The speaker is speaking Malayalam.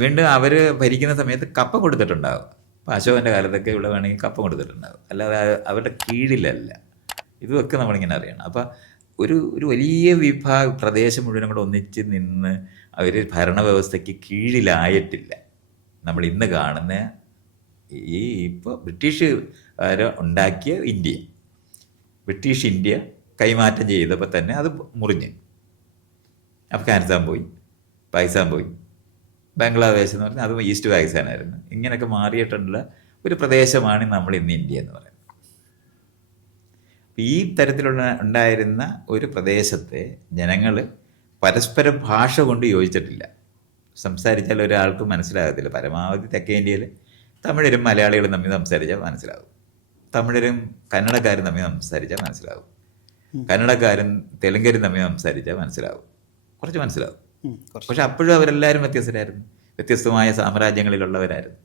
വീണ്ടും അവർ ഭരിക്കുന്ന സമയത്ത് കപ്പ കൊടുത്തിട്ടുണ്ടാവും. അപ്പോൾ അശോകൻ്റെ കാലത്തൊക്കെ ഇവിടെ വേണമെങ്കിൽ കപ്പ കൊടുത്തിട്ടുണ്ടാവും. അല്ലാതെ അവരുടെ കീഴിലല്ല. ഇതൊക്കെ നമ്മളിങ്ങനെ അറിയണം. അപ്പം ഒരു വലിയ പ്രദേശം മുഴുവനും കൂടെ ഒന്നിച്ച് നിന്ന് അവർ ഭരണവ്യവസ്ഥയ്ക്ക് കീഴിലായിട്ടില്ല. നമ്മൾ ഇന്ന് കാണുന്ന ഇപ്പോൾ ബ്രിട്ടീഷുകാർ ഉണ്ടാക്കിയ ഇന്ത്യ, ബ്രിട്ടീഷ് ഇന്ത്യ കൈമാറ്റം ചെയ്തപ്പോൾ തന്നെ അത് മുറിഞ്ഞ് അഫ്ഗാനിസ്ഥാൻ പോയി, പാകിസ്ഥാൻ പോയി, ബംഗ്ലാദേശ് എന്ന് പറഞ്ഞാൽ അതും ഈസ്റ്റ് പാകിസ്ഥാനായിരുന്നു. ഇങ്ങനെയൊക്കെ മാറിയിട്ടുള്ള ഒരു പ്രദേശമാണ് നമ്മൾ ഇന്ന് ഇന്ത്യ എന്ന് പറയുന്നത്. ഈ തരത്തിലുള്ള ഉണ്ടായിരുന്ന ഒരു പ്രദേശത്തെ ജനങ്ങൾ പരസ്പരം ഭാഷ കൊണ്ട് യോജിച്ചിട്ടില്ല. സംസാരിച്ചാൽ ഒരാൾക്ക് മനസ്സിലാകത്തില്ല. പരമാവധി തെക്കേ ഇന്ത്യയിൽ തമിഴരും മലയാളികളും തമ്മിൽ സംസാരിച്ചാൽ മനസ്സിലാകും. തമിഴരും കന്നഡക്കാരും തമ്മിൽ സംസാരിച്ചാൽ മനസ്സിലാകും. കന്നഡക്കാരും തെലുങ്കരും തമ്മിൽ സംസാരിച്ചാൽ മനസ്സിലാകും, കുറച്ച് മനസ്സിലാകും. പക്ഷെ അപ്പോഴും അവരെല്ലാവരും വ്യത്യസ്തരായിരുന്നു, വ്യത്യസ്തമായ സാമ്രാജ്യങ്ങളിലുള്ളവരായിരുന്നു.